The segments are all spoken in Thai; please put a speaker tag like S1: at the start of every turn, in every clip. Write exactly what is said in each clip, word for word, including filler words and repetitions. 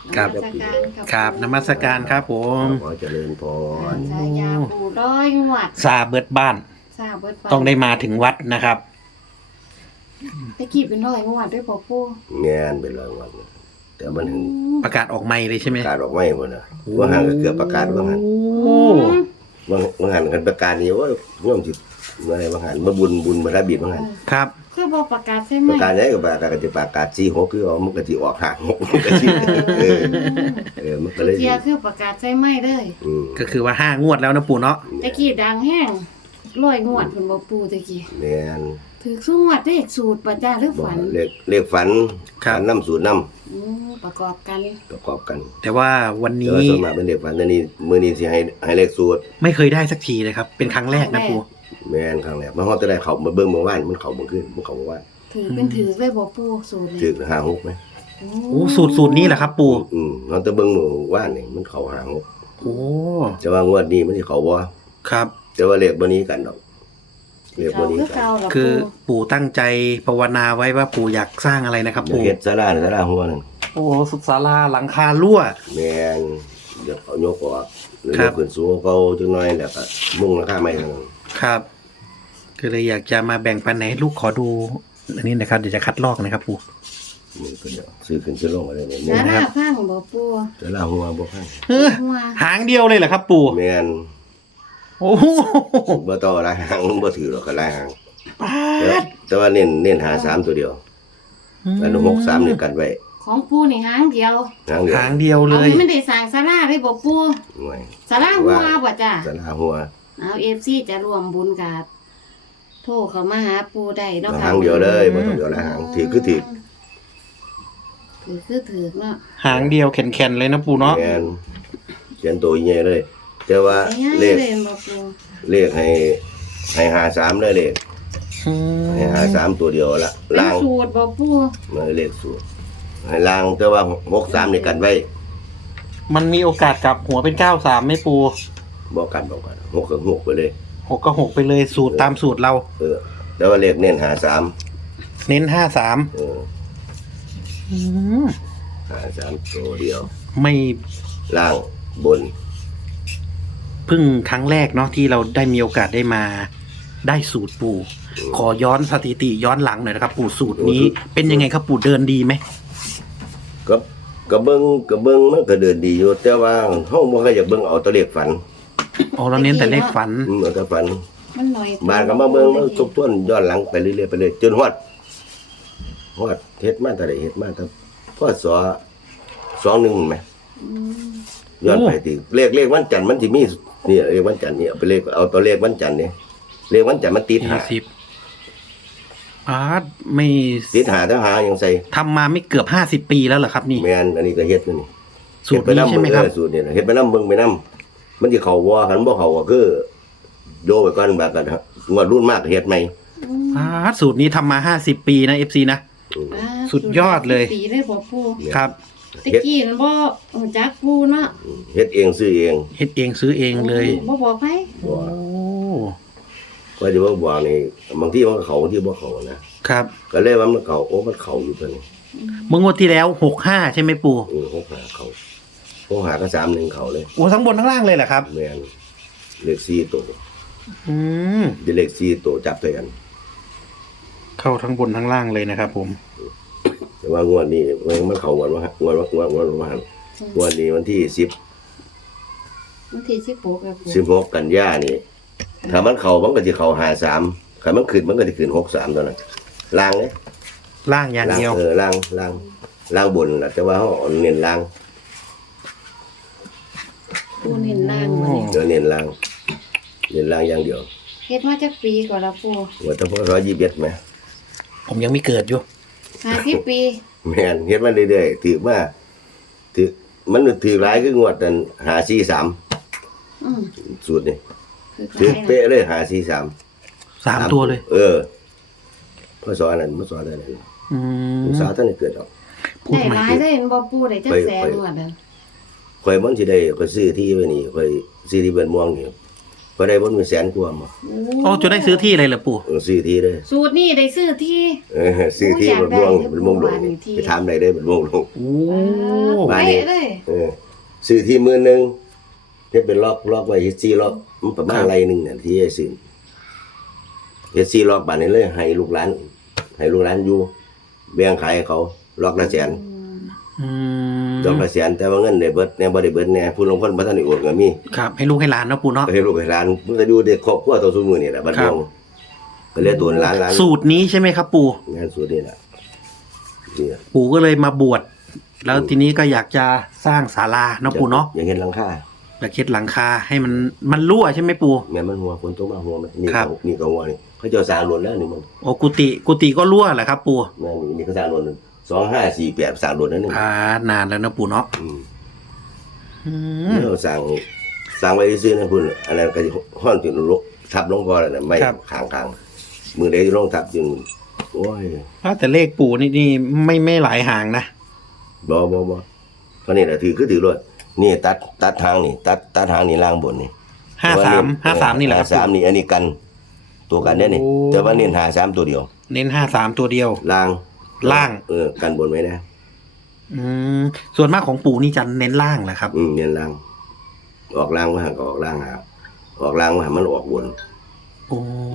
S1: ครับ
S2: นมัสการ
S1: ครับนมัสการครับผม
S3: ขอเจริญพร
S2: ฉายาปู่ร้อยงวด
S1: ซาเบิดบ้าน
S2: ทราบเบิดป
S1: ต้องได้มาถึงวัดนะครับ
S2: ตะกี้เป็นร้อยงวดด้วยพ่อปู่
S3: งานเป็นรางวัลแต่มันถึง
S1: ประกาศออกไม่เลยใช่ไหม
S3: ประกาศออกไม่หมดนะว่าห่างก็เกือบประกาศว่าหัน
S1: โอ้
S3: ว่าว่าหันกันประกาศนี่ว่าร่วมจิตอะไรว่าหันมาบุญบุญมาระบีบว่าหัน
S1: ครับ
S2: คือบ่ประกาศใช่ไหม
S3: ประกาศใหญ่กับประกาศก็จะประกาศสี่หกคือว่ามันก็จะออกห่างหกมันก็สิเออเออมันก็เลย
S2: เทียคือประกาศใช่ไหมเลย
S3: อืม
S1: ก็คือว่าห้างวดแล้วนะปู่เนาะ
S2: ตะกี้ดังแห้งร้อยงวดเพิ่นบ่ปู่ตะกี้
S3: แม่น
S2: ถือสู้งวดเลขสูตรปัญญาหรือ
S3: บ่
S2: ฝัน
S3: เลขเลขฝันฝันน้ำสูตรน้
S2: อืมประกอบกัน
S3: ำประกอบกัน
S1: แต่ว่าวัน
S3: แต่
S1: นี้
S3: ว่าส่วนมากเป็นเลขฝันแต่นี่มื้อนี้สิให้ให้เลขสูตร
S1: ไม่เคยได้สักทีเลยครับ เป็นครั้งแรกนะปู่
S3: แม่นครั้งแรกมาฮอดแต่ได้เขามาเบิ่งเมื่อวานมันเขาเมื่อคืนมันเขาเมื่อวาน
S2: ถือเป็นถือเลยบ่ปู่สูตร
S3: ถึ
S2: เลย
S3: งห้าหกไหม
S1: โอ้สูตรสูตรนี้แหละครับ ปู่
S3: อืมเราจะเบิ่งหมู่ว่านนี่มันเข้าหาง
S1: โอ้
S3: แต่ว่างวดนี้มันสิเข้าบ่
S1: ครับ
S3: แต่ว่าเลขบ่นี้กันดอกเลขบ่
S2: เขา
S3: นี้
S2: คือ
S3: กัน
S2: เก่าล่ะ
S1: คือ
S2: ปู่
S1: ปู่ตั้งใจภาวนาไว้ว่าปู่อยากสร้างอะไรนะครับ
S3: อยาก
S1: ปู่
S3: เฮ็ดศาลาศาลาหัวนั่น
S1: โอ้สุดศาลาหลังคารั่ว
S3: แม่นเดี๋ยวเขายกออกหรือ
S1: ครั
S3: ย
S1: บ
S3: กขึ้นสูงเขาจังน้อยแล้วก็มุ่งราคาใหม่นั่น
S1: ครับก็เลยอยากจะมาแบ่งปันให้ลูกขอดูอันนี้นะครับเดี๋ยวจะคัดลอกนะครับปู่
S3: นี่ก็เดี๋ยวซื้อขึ้นซื้อลงอะไรเนี่ย
S2: สา
S3: เนี่ย
S2: ราพังบ่ปู่
S3: ศาลาหัวบ่พัง
S1: เฮ้อ
S2: หัว
S1: หางเดียวเลยเหรอครับ ปู่
S3: แม่น
S1: โอ้โห
S3: บ่ต่อหลายหางบ่ถือหรอกก็หลายหาง
S1: ปา
S3: แต่
S1: ด
S3: แต่ว่าเน้นเน้นหาสามตัวเดียวอันหกสามนี่กันไว้
S2: ของปู่นี่หางเดียว
S3: หางเดียว
S1: หางเดียวเล
S2: เอา
S1: ย
S2: ไม่ได้สร้างศาลาเลยบ่ปู่
S3: หน่วย
S2: ศาลาหัวบ่จ้ะ
S3: ศาลาหัว
S2: เอา เอฟ ซี จะรวมบุญกับโทรเข้ามาหาปู่ได้เนาะค่ะ
S3: หางเดียวเลยบ่ต้องเดียวหลายหางถือคือถือ
S2: ถือคือถือเนาะ
S1: หางเดียวแข็งๆเลยนะปู่เนาะ
S3: แม่นเขียนตัวใหญ่เลย แต่ว่า
S2: ง่าย
S3: เลข
S2: เลยบ่ปู่
S3: เลขให้ให้หาสามเลยเลข
S1: อืม
S3: ให้หาสามตัวเดียวละ
S2: เป็น
S3: ล่าง
S2: สูตรบ่ปู่
S3: มาเลขสูตรให้ล่างแต่ว่าหกสามนี่กันไว้
S1: มันมีโอกาสกลับหัวเป็นเก้าสามไหม่ปู่
S3: บอกกันบอกกันหกกับหกไปเลย
S1: หกก็หกไปเลยสูตรตามสูตรเรา
S3: เออแต่ว่าเลขเน้นหาสาม
S1: เน้นห้าสาม
S3: เออ
S1: อืม
S3: หาสามตัวเดียว
S1: ไม่
S3: ล่างบน
S1: เพิ่งครั้งแรกเนาะที่เราได้มีโอกาสได้มาได้สูตรปู่ ขอย้อนสถิติย้อนหลังหน่อยนะครับ ปู่สูตรนี้เป็นยังไงครับปู่เดินดีไหม
S3: ก็ก็เบิ่งก็เบิ่งมันก็เดินดีอยู่แต่ว่าเฮาบ่เคยอยากเบิ่งเอาตัวเลขฝัน
S1: อ๋อเราเน้นแต่เลขฝัน
S3: อืมเอาแต่ฝัน
S2: มันหน่อย
S3: บ้านก็มาเบิ่งมาทบทวนย้อนหลังไปเรื่อยๆไปเลยจนฮอดฮอดเฮ็ดมาแต่ได้เฮ็ดมาแต่พศสองหนึ่งไหม
S2: อืม
S3: ย้อนไป
S1: โอ้
S3: ที่เลขเลขวันจันทร์มันสิมีนี่เลขวันจันทร์นี่เอาไปเลขเอาตัวเลขวันจันทร์นี่เลขวันจันทร์มันติดหา
S1: ยี่สิบอาร์ตไม่
S3: ติดหาแต่หายังใส่
S1: ทำมาไม่เกือบห้าสิบปีแล้วเหรอครับนี่
S3: แม่นอันนี้ก็เฮ็ดอยู่นี่
S1: สูตรนี้ใช่ไหมครับ
S3: เฮ็ดปนำเออสูตรนี่นะเฮ็ดไปนำเบิ่งไปนำมันสิเข้าบ่คันบ่เข้าก็คือโยไปก่อนแบบกันงวดรุ่นมากก็เฮ็ดใหม่
S2: อืม
S1: อาร์ตสูตรนี้ทำมาห้าสิบปีนะเอฟซีนะ
S3: อืม
S2: อ่า
S1: สุดยอดเลย
S2: ปีเลยบ่ปู่
S1: ครับ
S2: ตะกี้นั่นบ่รู้จักปู่เนาะ
S3: เฮ็ดเองซื้อเอง
S1: เฮ็ดเองซื้อเองเลย
S2: บ่บอกไผ
S1: โอ้
S3: ก็จะว่าบอกนี่บางทีมันก็เข้าบางทีบ่เข้านะครับ ก็เลยว่ามันเข้าโอ้มันเข้าอยู่ตัวนี้
S1: เมื่องวดที่แล้วหกห้าใช่ไหมปู่
S3: เออหกหาเข้าหกหาก็สามหนึ่งเข้าเลย
S1: โอ้ทั้งบนทั้งล่างเลยเหรอครับ
S3: แม่นเลขสี่ตัว
S1: อืม
S3: เดี๋ยวเลขสี่ตัวจับด้วยกัน
S1: เข้าทั้งบนทั้งล่างเลยนะครับผม
S3: แต่ว่างวดนี้มันเข้าวันว่างวดว่างวดงวดว่างวดนี้วันที่สิบ
S2: วันที่สิบหกครับปู่
S3: สิบหกกันยานี่ถ้ามันเข้ามันก็สิเข้าหาสามถ้ามันขึ้นมันก็สิขึ้นหกสามตัวนั้นล่างเนี่ย
S1: ล่างอย่าง
S3: ล่าง
S1: เดียว
S3: เออล่างล่างล่างบนล่ะแต่ว่าเขาเอาเน้นล่าง
S2: ปู่เน้นล่างมาเนี่ย
S3: เดี๋ยวเน้นล่างเน้นล่างอย่างเดียว
S2: เฮ็ดมาจักปีก่อนละปู่
S3: ว่าแต่พอร้อยยี่สิบเอ็ดไหม
S1: ผมยังไม่เกิดอยู่
S2: ห้าสิบปี
S3: แม่นเฮ็ดมาเรื่อยๆถือว่าถือมันถือหลายคืองวดนั้นหาสี่สาม
S2: อืม
S3: สูตรนี่
S2: คือ
S3: ถือ
S2: ขาย
S3: เป๊ะเลยหาสี่สาม
S1: สามตัวเลย
S3: เออพ่อสอนนั่นพ่อสอนนั่น
S1: อืม
S3: ลูกสาวท่านได้เกิดออก
S1: พูด
S2: ได้
S1: ใหม่
S2: หลาย
S1: ดิ
S2: เลยมันบ่ปู่ได้จัก
S3: ไป
S2: แสน
S3: ไป
S2: หมดเด้อ
S3: ข่อยมันสิได้ข่อยซื้อที่ไว้นี่ข่อยซื้อที่เบิ่นม่วงนี่ก็ได้บนเป็นแสนกว่ามา
S1: โอ้จะได้ซื้อที่เลยเหรอปู่
S3: เออซื้อที่เลย
S2: สูตรนี่ได้ซื้อที่
S3: เออซื้อที่มันม่วงมันม่วงลงไปทำอะไรได้มันม่วงลง
S1: โอ้
S3: บ้านนี้
S2: เป๊ะเลย
S3: เออซื้อที่หมื่นหนึงเฮ็ดเป็นล็อกล็อกไว้เฮ็ดซี่ล็อกมันประมาณไรหนึงเนี่ยที่ให้ซื้อเฮ็ดซี่ล็อกบ้านนี้เลยให้ลูกหลานให้ลูกหลานอยู่แบ่งขายให้เขาล็อกละแสน
S1: อืม
S3: ล็อกละแสนแต่ว่าเงินได้เบิดแน่บ่ได้เบิดแน่ผู้ลงคนบ่ทันได้โอนก็มี
S1: ครับให้ลูกให้หลานเนาะปู่เนาะ
S3: ให้ลูกให้หลานมันก็อยู่ในครอบครัวตัวซุมื้อนี่แหละบัด
S1: ครั
S3: นี้
S1: บ
S3: ก็เลยตัวหลานหลาน
S1: สูตรนี้ใช่ไหมครับปู่
S3: งานสูตรนี่แหละนี่แหละ
S1: ปู่ก็เลยมาบวชแล้วทีนี้ก็อยากจะสร้างศาลาเนาะปู่เนาะ
S3: อย่างเห็นหลังคา
S1: อยากเช็ดหลังคาให้มันมันรั่วใช่ไหมปู่
S3: แม่มันหัวคนตกมาหัวมันนี่
S1: ครับ
S3: ก็นี่ก็หัวนี่เขาเจ้าสร้างหล่นแล้วนี่มัน
S1: โอ้กุฏิกุฏิก็รั่วแหละครับปู่
S3: แม่นี่นี่เขาสร้างหล่นสองห้าสี่แปดสร้างหล่นนั่นนึง
S1: อ่านานแล้วนะปู่เนาะ
S3: อืม
S1: อืม
S3: เราสร้างสร้างไว้ซื่อๆนะพุ่นอันนั้นก็สิฮ้อนจนลกทับลงพอแล้วน่ะไม่ข้างๆมือใดลงทับจนโอ้ย
S1: อ้าวแต่เลขปู่นี่นี่ไม่ไม่หลายห่างนะ
S3: บ่บ่บ่ก็นี่แหละถือคือถือรถนี่ตัดตัดทางนี่ตัดตัดทางนี่ล่างบนนี่
S1: ห้าสามห้าสามนี่แหละครับ
S3: ห้าสามนี่อันนี้กันตัวกันได้นี่
S1: โอ้
S3: แต่ว่าเน้นห้าสามตัวเดียว
S1: เน้นห้าสามตัวเดียว
S3: ล่าง
S1: ล่าง
S3: เออกันบนไว้นะ
S1: อืมส่วนมากของปู่นี่จะเน้นล่างแหละครับ
S3: อืมเน้นล่าง ออกล่างว่าหันก็ออกล่างหาออกล่างว่าหันมันออกบน
S1: โอ้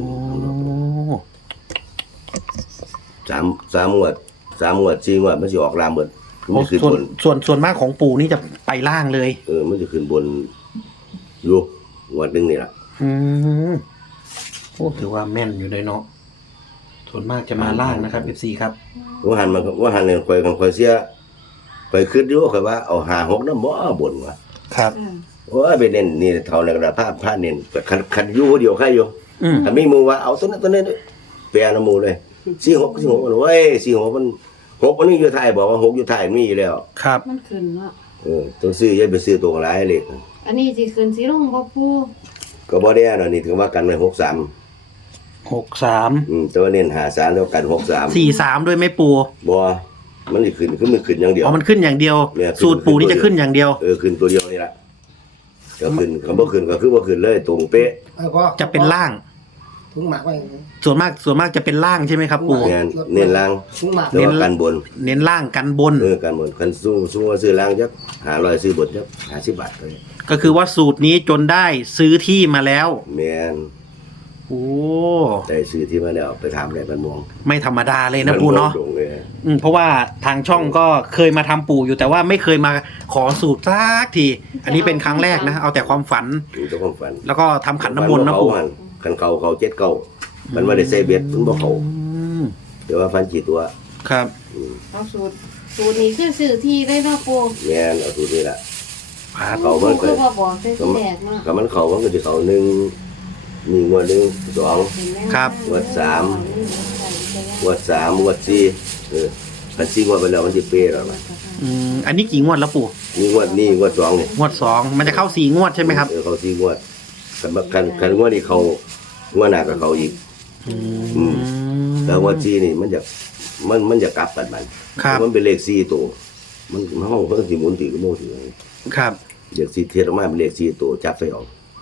S3: สามสามงวดสามงวดสี่งวดมันสิออกล่างเบิดมันจะขึ้น
S1: ส่ว
S3: บ
S1: น
S3: น
S1: ส่วนส่วนมากของปู่นี่จะไปล่างเลย
S3: เออมันจะขึ้นบนอยู่งวดหนึงนี่ล่ะ
S1: อืมโอ้ถือว่าแม่นอยู่เลยเนาะส่วนมากจะมาล่างนะครับเอฟซีครับ
S3: ว่าหันมันว่าหันเนี่ยคอยกันคอยเสียคอยคิดอยู่คอยว่าเอาหาหกน้ำบ่บนว่ะ
S1: ครับ
S2: อืม
S3: โอ้ยไปเน้นนี่เท่านั้นก็ได้ผ้าผ้าเน้นคันคันอยู่เดียวใครอยู่
S1: อืม
S3: คันมีหมู่ว่าเอาตัวนั้นตัวนี้แปลนำหมู่เลยสี่หกสี่หกเว้ยสี่หกมันหกมันนี่อยู่ท้ายบอกว่าหกอยู่ท้ายมีอยู่แล้ว
S1: ครับ
S2: มันขึ้นเนาะ
S3: เออต้องซื้ออย่าไปซื้อตัวหลายเลข
S2: อันนี้สิขึ้นสิลงบ่ปู
S3: ก็บ่ได้เนาะนี่ถือว่ากันไว้หกสาม
S1: หกสาม
S3: อืมแต่ว่าเน้นหาสามแล้วกันหกสาม
S1: สี่สามด้วยไหม่ปู่
S3: บ่มันสิขึ้นคือมันขึ้นอย่างเดียว
S1: อ๋อมันขึ้นอย่างเดียว
S3: เนี่ยขึ้น
S1: สูตรปู่นี่จะขึ้นอย่างเดียว
S3: เออขึ้นตัวเดียวนี่ล่ะก็ขึ้นก็บ่ขึ้นก็คือบ่ขึ้นเลยตรงเป๊ะ
S4: เออพ่อ
S1: จะเป็นล่าง
S4: ถุงหมักไว้
S1: ส่วนมากส่วนมากจะเป็นล่างใช่ไหมครับ ปู่
S3: แม่นเน้นล่าง
S4: ถุงหมัก
S3: แต่ว่ากันบน
S1: เน้นล่างกันบน
S3: เออกันบนคันสู้สู้ว่าซื้อล่างจักห้าร้อยซื้อบนจักห้าสิบบาทก็ได้
S1: ก็คือว่าสูตรนี้จนได้ซื้อที่มาแล้ว
S3: แม่น
S1: โอ้
S3: ได้ซื้อที่มาแล้วไปถามได้มันมอง
S1: ไม่ธรรมดาเลยนะปู่เนาะ
S3: มัมองลงเลย
S1: อืมเพราะว่าทางช่องก็เคยมาทำปู่อยู่แต่ว่าไม่เคยมาขอสูตรสักที อันนี้เป็นครั้งแรกนะ เอาแต่ความฝัน
S3: อยู่เจ้าความฝัน
S1: แล้วก็ทำขันน้ำมนต์นะปู่
S3: ฝัว่าเขาคันเขาเขาเจ็ดเก้ามันไม่ได้ใส่เบ็ดมันบ่เขา
S1: อืม
S3: เดี๋ยวว่าฟันจีตัว
S1: ครับ
S3: อืม
S2: เอาสูตรสูตรนี้คือซื้อที่ได้เนาะปู
S3: แม่นเอาตัวนี้ล่ะ
S1: พา
S3: เขา
S2: ปู
S3: มันก็
S2: คือบ่บอกแต่ที่แรกเนาะ
S3: ก็มันเขามันก็สิเขาหนึ่งมีงวดหนึ่งสอง
S1: ครับ
S3: งวดสาม งวดสามงวดสี่เออคันสี่งวดไปแล้วมันสิเป๊ะแล้วล่ะ
S1: อืมอันนี้กี่งวดแล้วปู่
S3: นี่งวดนี้งวดสองนี่
S1: งวดสองมันจะเข้าสี่งวดใช่ไหมครับ
S3: เออเขาสี่งวดคันบ่คันคันงวดนี้เขางวดหน้าก็เขาอีก
S1: อืม
S3: แล้วงวดสี่นี่มันจะมันมันจะกลับกันมัน
S1: ครับ
S3: มันเป็นเลขสี่ตัวมันห้องเพิ่นสิหมุนถือก็โมถือ
S1: ครับ
S3: เลขสี่เทียบออกมาเป็นเลขสี่ตัวจับใส่ออก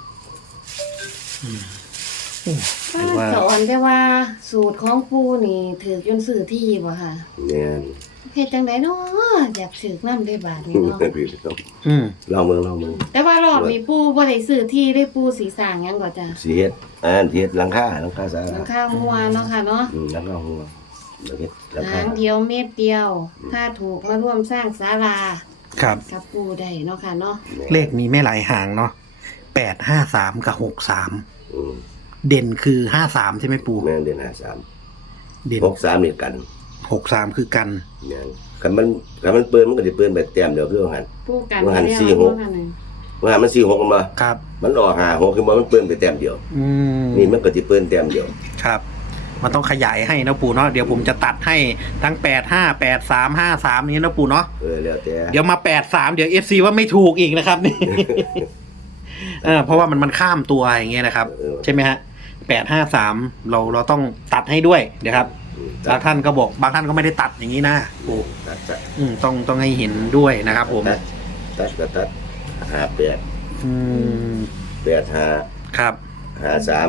S2: ป้าสอนแต่ว่าสูตรของปูนี่ถือจนซื้อที่บ่ค่ะ
S3: แม่น
S2: เฮ็ดจังไดเนาะอยากซื้อนำได้บาทนี้เนาะ
S1: อืม
S3: เล่าเมืองเล่าเมือง
S2: แต่ว่ารอบนี้ปูบ่ได้ซื้อที่ได้ปูสีสร้างหยังก็จ้ะ
S3: สีเฮ็ดอันที่เฮ็ดหลังคาหลังคาสา
S2: หลั
S3: ราง
S2: คาหัวเนาะค่ะเนาะ
S3: อืมหลังคาหัวหลังเฮ็ดหลังคา
S2: หางเดียวเม็ดเดียว ถ้าถูกมาร่วมสร้างศาลา
S1: ครับ
S2: กับปูได้เนาะค่ะเนาะ
S1: เลขมีไม่หลายหางเนาะแปดห้าสามกับหกสาม
S3: อืม
S1: เด่นคือห้าสามใช่ไหมปู่
S3: แม่นเดือนห้าสาม
S1: เด่น
S3: หกสามนี่กัน
S1: หกสามคือกัน
S3: แม่นคันมันคันมันเปิ้นมันก็สิเปิ้นไปแต้มเดียวคือว่าหั่น
S2: ปูกัน
S3: ว่าหัน
S2: แล้ว
S3: สี่หก
S2: เนาะค่ะเนี่ย
S3: ว่าหั่นมันสี่หกกันบ่
S1: ครับ
S3: มันออกห้าหกคือบ่มันเปิ้นไปแต้มเดียว
S1: อืม
S3: นี่มันก็สิเปิ้นแต้มเดียว
S1: ครับ มันต้องขยายให้นะปู่เนาะเดี๋ยวผมจะตัดให้ทั้งแปดห้าแปดสามห้าสามนี้นะปู่เนาะ
S3: เออแล้วแต่
S1: เดี๋ยวมาแปดสามเดี๋ยวเอฟซีว่าไม่ถูกอีกนะครับนี่ เออเพราะว่ามันมันข้ามตัวอย่างเงี้ยนะครับ
S3: เออ
S1: ใช่ไหมฮะแปดห้าสามเราเราต้องตัดให้ด้วยเดี๋ยวครับ
S3: อืม
S1: บางท่านก็บอกบางท่านก็ไม่ได้ตัดอย่างนี้นะปู่
S3: ตัดตัด
S1: อืมต้องต้องให้เห็นด้วยนะครับผม
S3: ตัดตัดก็ตัดห้าแปด
S1: อืม
S3: แปดห้า
S1: ครับ
S3: หาสาม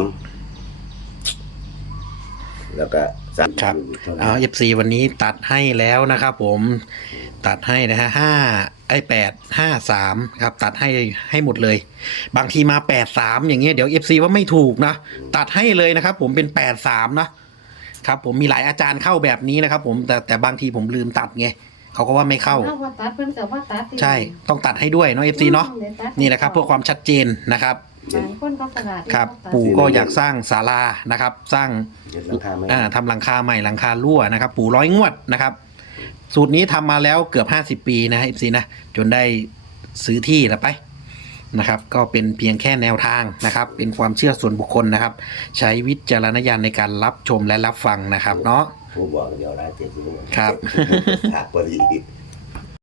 S3: แล้วก็สาม
S1: ครับเอาเอฟซีวันนี้ตัดให้แล้วนะครับผมตัดให้นะฮะห้าไอ้แปดห้าสามครับตัดให้ให้หมดเลย บางทีมาแปดสามอย่างเงี้ยเดี๋ยวเอฟซีว่าไม่ถูกนะตัดให้เลยนะครับ ผมเป็นแปดสามนะครับผมมีหลายอาจารย์เข้าแบบนี้นะครับ ผมแต่แต่บางทีผมลืมตัดไงเขาก็ว่าไม่เข้า
S2: อว่าตัดเพิ่นก็ว่าตัดอีก
S1: ใช่ต้องตัดให้ด้วยเนาะเอฟซีเนาะ
S2: ดี๋ยวตัด
S1: นี่นะครับเพื่อความชัดเจนนะครับ
S2: บางคนเขากระดาษ
S1: ครับ
S2: ตัด
S1: ปู่ก็อยากสร้างศาลานะครับ สร้าง
S3: เฮ็ดหลังคาไหม
S1: อ่าทำหลังคาใหม่หลังคารั่วนะครับ ปู่ร้อยงวดนะครับ สูตรนี้ทำมาแล้วเกือบห้าสิบปีนะเอฟซีนะจนได้ซื้อที่แล้วไปนะครับ ก็เป็นเพียงแค่แนวทางนะครับ เป็นความเชื่อส่วนบุคคลนะครับ ใช้วิจารณญาณในการรับชมและรับฟังนะครับ เนาะ
S3: ผู้บอกเดี๋ยวได้เจ็ดสิบ
S1: ครับ
S3: ขาดพอดี